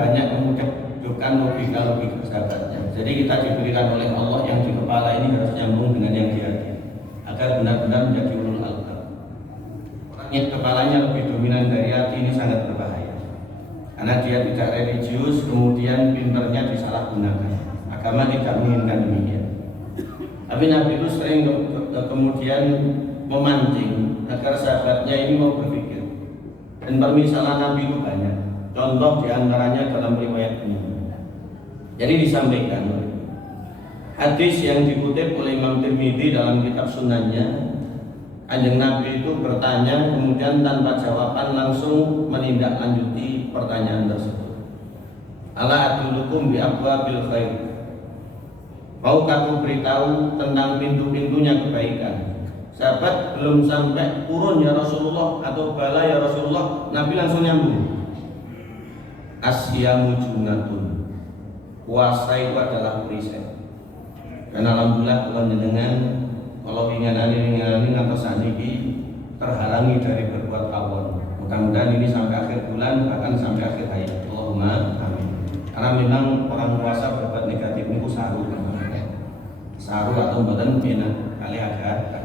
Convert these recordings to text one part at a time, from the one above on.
banyak memudahkan logika-logika sahabatnya. Jadi kita diberikan oleh Allah yang di kepala ini harus nyambung dengan yang di hati agar benar-benar menjadi ulul albab. Orang yang kepalanya lebih dominan dari hati ini sangat berbahaya karena dia tidak religius, kemudian pinternya disalahgunakan. Agama tidak menginginkan demikian. Tapi Nabi itu sering kemudian memancing agar sahabatnya ini mau berpikir. Dan permisalan Nabi itu banyak. Contoh diantaranya dalam riwayat ini. Jadi disampaikan hadis yang dikutip oleh Imam Tirmidzi dalam kitab Sunannya. Kanjeng Nabi itu bertanya, kemudian tanpa jawaban langsung menindaklanjuti pertanyaan tersebut. Ala adulukum bi abwabil khair. Mau kamu beritahu tentang pintu-pintunya kebaikan? Sahabat belum sampai turun ya Rasulullah atau bala ya Rasulullah, Nabi langsung nyambung. Asyamu junnatun. Puasa itu adalah perisai. Dan alhamdulillah kalau jenengan kalau ingin atau saniki terhalangi dari berbuat tawon. Mudah-mudahan ini sampai akhir bulan bahkan sampai akhir hayat. Allahumma amin. Karena memang orang puasa berbuat negatif itu saru atau badan bina kali agak.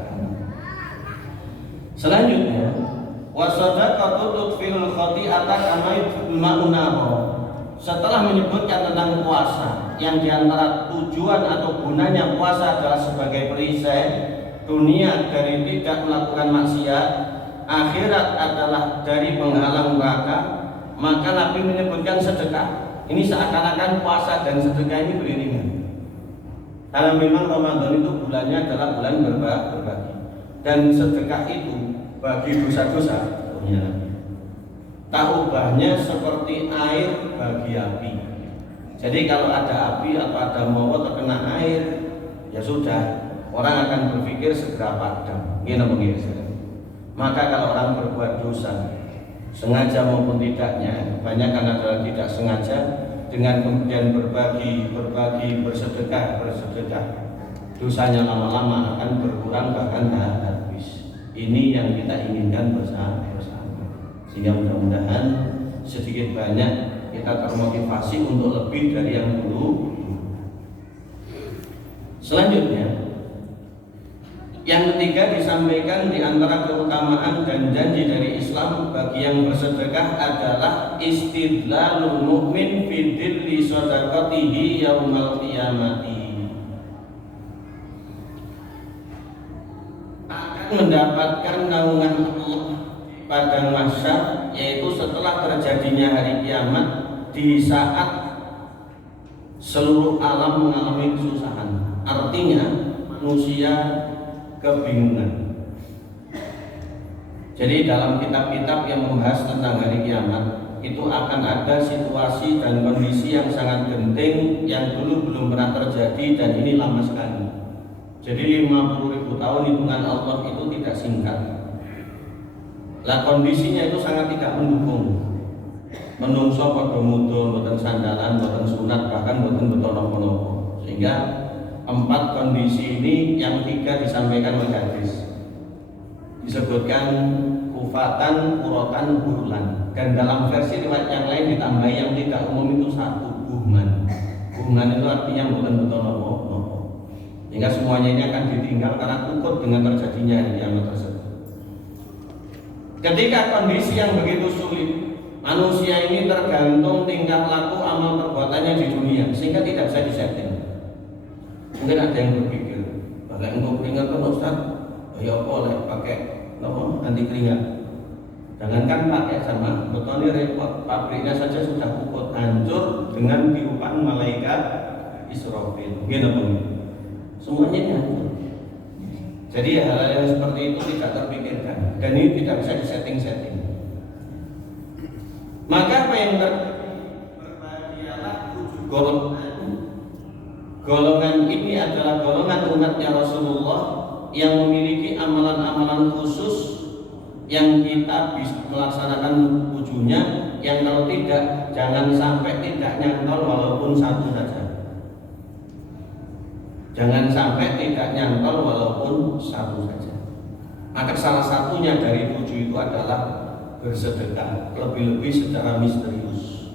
Selanjutnya, wasadaqatu tudfil khati'ata kama yudfil Setelah menyebutkan tentang puasa, yang diantara tujuan atau gunanya puasa adalah sebagai perisai dunia dari tidak melakukan maksiat, akhirat adalah dari penghalang neraka, maka Nabi menyebutkan sedekah. Ini seakan-akan puasa dan sedekah ini beriringan. Karena memang Ramadan itu bulannya adalah bulan berbagi, dan sedekah itu bagi dosa-dosa. Tak ubahnya seperti air bagi api. Jadi kalau ada api atau ada maut terkena air, ya sudah, orang akan berpikir segera padam. Maka kalau orang berbuat dosa, sengaja maupun tidaknya, banyak kan adalah tidak sengaja, dengan kemudian berbagi, bersedekah, dosanya lama-lama akan berkurang bahkan habis. Ini yang kita inginkan bersama. Sehingga mudah-mudahan sedikit banyak kita termotivasi untuk lebih dari yang dulu. Selanjutnya, yang ketiga disampaikan di antara keutamaan dan janji dari Islam bagi yang bersedekah adalah istidlalul mu'min fi dhilli shadaqatihi yaumal qiyamati. Akan mendapatkan naungan Allah pada mahsyar, yaitu setelah terjadinya hari kiamat, di saat seluruh alam mengalami kesusahan. Artinya manusia kebingungan. Jadi dalam kitab-kitab yang membahas tentang hari kiamat itu akan ada situasi dan kondisi yang sangat genting yang dulu belum pernah terjadi, dan ini lama sekali. Jadi 50.000 tahun hitungan Allah itu tidak singkat. Lah kondisinya itu sangat tidak mendukung. Menungso padha mudhun, boten sandalan, boten sunat, bahkan boten beton napa-napa. Sehingga 4 kondisi ini, yang 3 disampaikan oleh hadis. Disebutkan kufatan, urotan, burulan. Dan dalam versi riwayat yang lain ditambahi yang tidak umum itu 1, buhman. Buhman itu artinya boten beton napa-napa. Sehingga semuanya ini akan ditinggal karena takut dengan terjadinya hari kiamat tersebut. Ketika kondisi yang begitu sulit, manusia ini tergantung tingkah laku amal perbuatannya di dunia, sehingga tidak bisa disetting. Mungkin ada yang berpikir, pakai engkau keringat kan Ustaz, ya boleh pakai anti keringat. Jangankan pakai sama, betulnya repot, pabriknya saja sudah puput, hancur dengan tiupan malaikat Israfil. Semuanya ini hancur. Jadi hal-hal yang seperti itu tidak terpikirkan, dan ini tidak bisa disetting-setting. Maka apa yang berbahagialah 7 golongan ini adalah golongan umatnya Rasulullah yang memiliki amalan-amalan khusus yang kita bisa melaksanakan 7-nya, yang kalau tidak, jangan sampai tidak nyantol walaupun 1 saja. Jangan sampai tidak nyantol walaupun 1 saja. Maka salah satunya dari 7 itu adalah bersedekah, lebih-lebih secara misterius.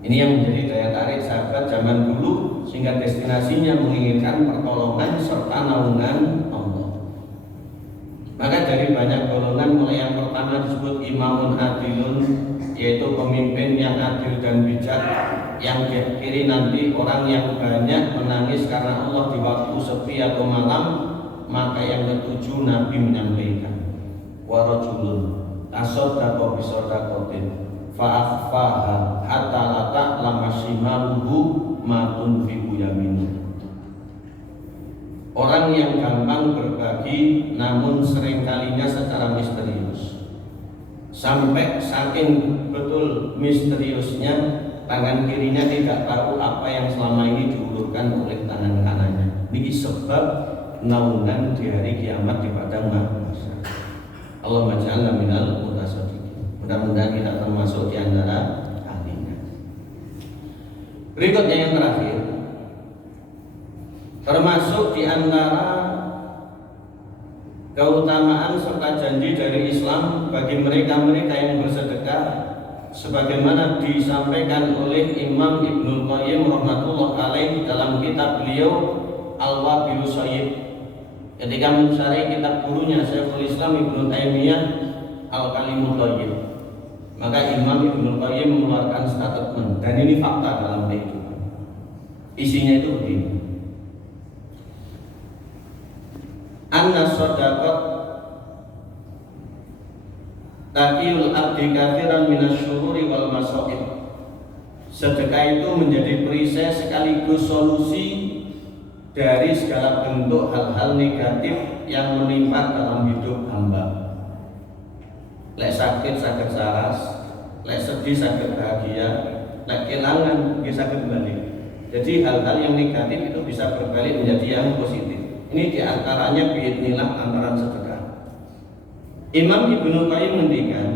Ini yang menjadi daya tarik sahabat zaman dulu, sehingga destinasinya menginginkan pertolongan serta naungan Allah. Maka dari banyak golongan, mulai yang pertama disebut imamun adilun, yaitu pemimpin yang adil dan bijak. Yang kiri nanti orang yang banyak menangis karena Allah di waktu sepi atau malam. Maka yang ketujuh Nabi menyampaikan, warajulun tasaddaqa bisodaqatin fa'akhfaha hatta la ta'lama shimaluhu ma tunfiqu yaminuhu. Orang yang gampang berbagi namun seringkalinya secara misterius, sampai saking betul misteriusnya tangan kirinya tidak tahu apa yang selama ini diulurkan oleh tangan kanannya. Ini sebab naungan di hari kiamat di padang mahsyar. Allahumma ja'alna minal mutasaddiqin. Mudah-mudahan kita termasuk di antara ahlinya. Berikutnya yang terakhir, termasuk di antara keutamaan serta janji dari Islam bagi mereka-mereka yang bersedekah, sebagaimana disampaikan oleh Imam Ibnul Qayyim rahmatullah alaih dalam kitab beliau Al-Wabilus Shayyib, ketika mencari kitab gurunya Syekhul Islam Ibnu Taimiyah Al-Kalimut Thayyib. Maka Imam Ibnul Qayyim mengeluarkan statement, dan ini fakta dalam kehidupan. Isinya itu begini: anna shadaqat taqiyul abdi katsiran minasyururi wal masaib. Sedekah itu menjadi perisai sekaligus solusi dari segala bentuk hal-hal negatif yang menimpa dalam hidup hamba. Lek sakit sakit saras, lek sedih sakit bahagia, lek kehilangan bisa kembali. Jadi hal-hal yang negatif itu bisa berbalik menjadi yang positif. Ini diantaranya biidnillah antara sedekah. Imam Ibnu Qayyim menghentikan,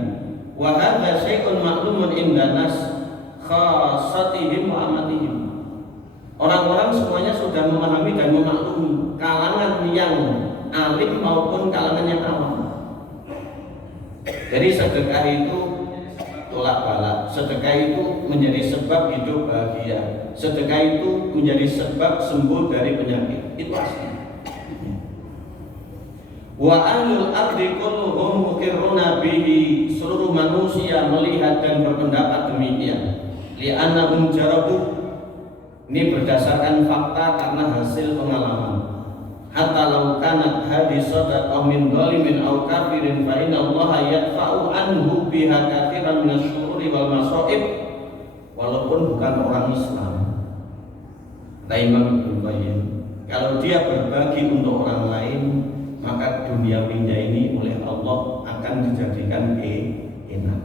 wa hadza syai'un ma'lumun indanas khassatihim wa amatihim. Orang-orang semuanya sudah memahami dan memaklumi, kalangan yang alim maupun kalangan yang awam. Jadi sedekah itu tolak balak, sedekah itu menjadi sebab hidup bahagia, sedekah itu menjadi sebab sembuh dari penyakit. Itu asli. Wa ahlul ardi kulluhum muqirruna bihi, seluruh manusia melihat dan berpendapat demikian. Li'annahum jarabu, ini berdasarkan fakta karena hasil pengalaman. Hatta law kanat hadhihi sadaqah min dhalimin aw kafirin fa inna Allah yadfa'u anhu biha katsiran minasyururi wal masaib. Walaupun bukan orang Islam, kata Imam Ibnu Qayyim, kalau dia berbagi untuk orang lain, maka duniawinya ini oleh Allah akan dijadikan enak.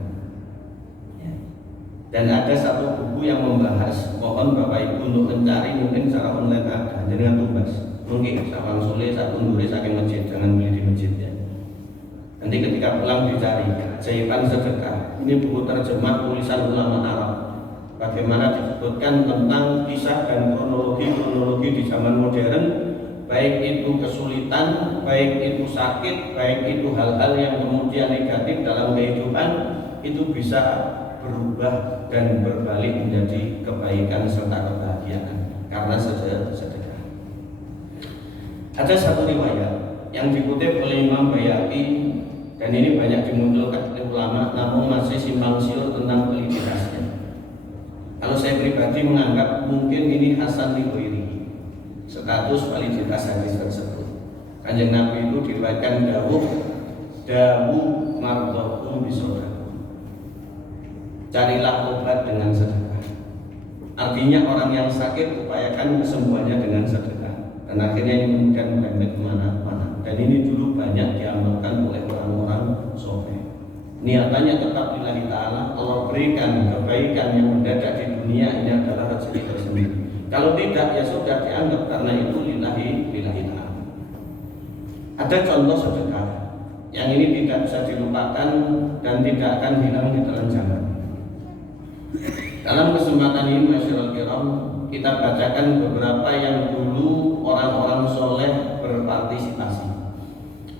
Dan ada satu buku yang membahas, mohon Bapak Ibu untuk mencari, mungkin secara online ada, dengan tugas mungkin Sawang Sule satu nuri saking masjid, jangan beli di masjid ya. Nanti ketika pulang dicari keajaiban sedekah. Ini buku terjemah tulisan ulama Arab, bagaimana disebutkan tentang kisah dan kronologi di zaman modern, baik itu kesulitan, baik itu sakit, baik itu hal-hal yang kemudian negatif dalam kehidupan, itu bisa berubah dan berbalik menjadi kebaikan serta kebahagiaan karena sedekah. Ada satu riwayat yang dikutip oleh Imam Bayhaqi, dan ini banyak dimunculkan oleh ulama namun masih simpang siur tentang validitasnya. Kalau saya pribadi menganggap mungkin ini Hasan Riwayri, status validitas hadis tersebut. Kanjeng Nabi itu diriwayatkan dawu mardhakum bisadaqah, carilah obat dengan sedekah. Artinya orang yang sakit upayakan kesembuhannya dengan sedekah. Dan akhirnya ini kemudian merembet kemana-mana. Dan ini dulu banyak diamalkan oleh orang-orang soleh. Niatannya tetap lillahi ta'ala, Allah berikan kebaikan yang mendadak di dunia ini adalah rezeki tersendiri. Kalau tidak ya sudah dianggap karena itu lillahi ta'ala. Ada contoh sedekah yang ini tidak bisa dilupakan dan tidak akan hilang di dalam zaman. Dalam kesempatan ini masyaallah kiram, kita bacakan beberapa yang dulu orang-orang soleh berpartisipasi.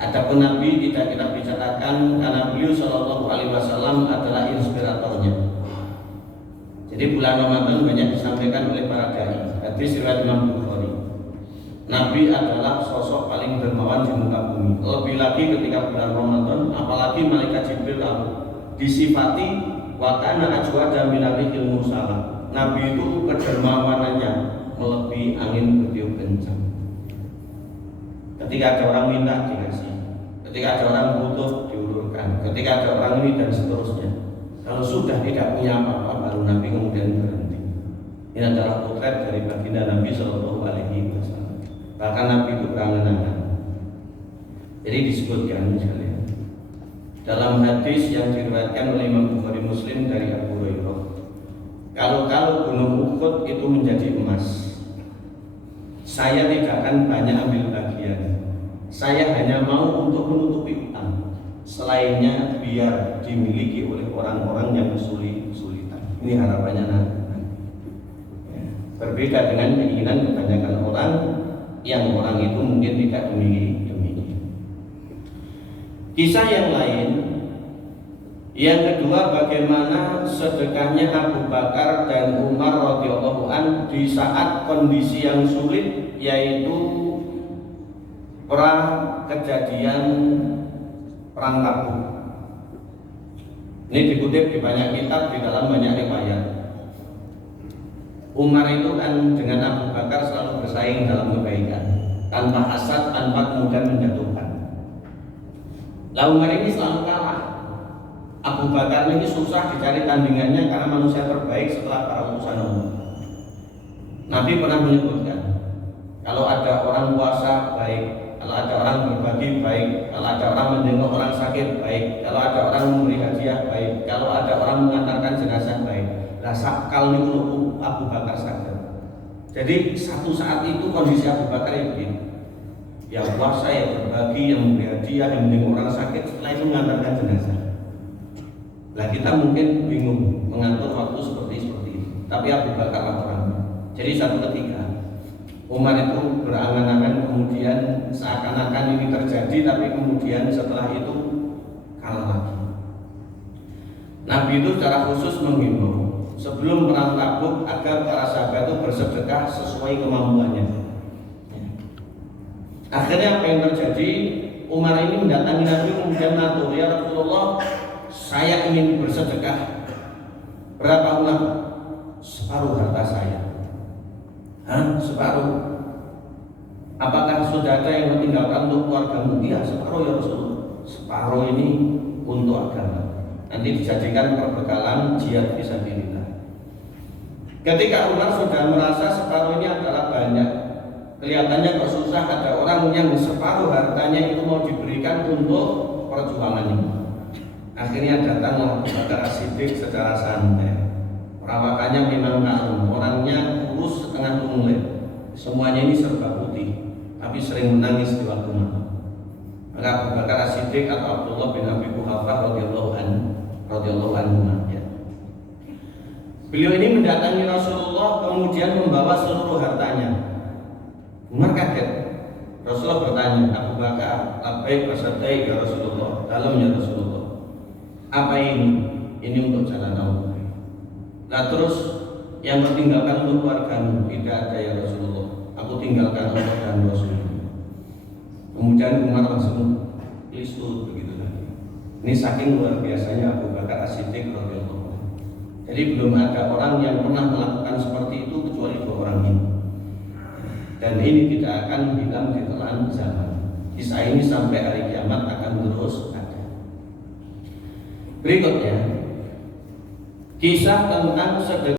Adapun Nabi tidak kita bicarakan karena beliau Shallallahu Alaihi Wasallam adalah inspiratornya. Jadi Jadi bulan Ramadan banyak disampaikan oleh para dai. Hadis riwayat Imam Bukhari. Nabi adalah sosok paling dermawan di muka bumi. Lebih lagi ketika bulan Ramadan, apalagi malaikat Jibril disifati wa kana ajwada min rihil mursala. Nabi itu kedermawanannya melebihi angin bertiup kencang. Ketika ada orang minta dikasih, ketika ada orang butuh diulurkan, ketika ada orang ini dan seterusnya. Kalau sudah tidak punya apa-apa, baru Nabi kemudian berhenti. Ini adalah potret dari baginda Nabi Shallallahu Alaihi Wasallam. Bahkan Nabi itu berangan-angan. Jadi disebutkan misalnya dalam hadis yang diriwayatkan oleh Imam Bukhari Muslim dari Abu Hurairah, kalau gunung Uhud itu menjadi emas, saya tidak akan banyak ambil bagian. Saya hanya mau untuk menutupi utang. Selainnya biar dimiliki oleh orang-orang yang kesulitan. Ini harapannya nanti. Berbeda dengan keinginan kebanyakan orang yang orang itu mungkin tidak demikian. Kisah yang lain, yang kedua, bagaimana sedekahnya Abu Bakar dan Umar radhiyallahu an di saat kondisi yang sulit, yaitu kejadian perang Tabuk. Ini dikutip di banyak kitab, di dalam banyak riwayat. Umar itu kan dengan Abu Bakar selalu bersaing dalam kebaikan, tanpa hasad, tanpa kemudian menjatuhkan. Lah Umar ini selalu kalah. Abu Bakar ini susah dicari tandingannya karena manusia terbaik setelah para utusan Allah. Nabi pernah menyebutkan, kalau ada orang puasa baik, kalau ada orang berbagi baik, kalau ada orang menjenguk orang sakit baik, kalau ada orang memberi hadiah baik, kalau ada orang mengantarkan jenazah baik. Nah, sakal itu Abu Bakar sadar. Jadi satu saat itu kondisi Abu Bakar yang begini. Yang puasa, yang berbagi, yang memberi hadiah, yang menjenguk orang sakit, setelah itu mengantarkan jenazah. Nah, kita mungkin bingung mengatur waktu seperti itu. Tapi Abu Bakar orang. Jadi satu ketika Umar itu berangan-angan, kemudian seakan-akan ini terjadi, tapi kemudian setelah itu kalah lagi. Nabi itu secara khusus menghimbau sebelum perang Tabuk agar para sahabat itu bersedekah sesuai kemampuannya. Akhirnya apa yang terjadi? Umar ini mendatangi Nabi kemudian ngatur, ya Rasulullah, saya ingin bersedekah. Berapa ulang? Separuh harta saya. Separuh. Apakah sudah ada yang meninggalkan untuk keluargamu? Iya, separuh ya Rasulullah. Separuh ini untuk agama. Nanti dijadikan perbekalan jihad fisabilillah. Ketika Umar sudah merasa separuh ini adalah banyak, kelihatannya kok susah, ada orang yang separuh hartanya itu mau diberikan untuk perjuangan ini. Akhirnya datanglah Abu Bakar As-Siddiq secara santai. Perawakannya memang kalem, orangnya kurus setengah kulit, semuanya ini serba putih, tapi sering menangis di waktu malam. Maka Abu Bakar As-Siddiq atau Abdullah bin Abi Quhafah radhiyallahu anhu, ya. Beliau ini mendatangi Rasulullah kemudian membawa seluruh hartanya. Umar kaget. Rasulullah bertanya, Abu Bakar, labbaik wa sadaik ya Rasulullah, dalamnya Rasulullah. Apa ini? Ini untuk jalan Allah. Nah terus yang bertinggalkan untuk keluargamu? Tidak ada ya Rasulullah. Aku tinggalkan Allah dan Rasul. Kemudian Umar langsung lisut begitu lagi. Ini saking luar biasanya Abu Bakar As-Siddiq radhiyallahu anhu. Jadi belum ada orang yang pernah melakukan seperti itu kecuali dua orang ini. Dan ini tidak akan hilang di telan zaman. Kisah ini sampai hari kiamat akan terus ada. Berikutnya, kisah tentang sedekah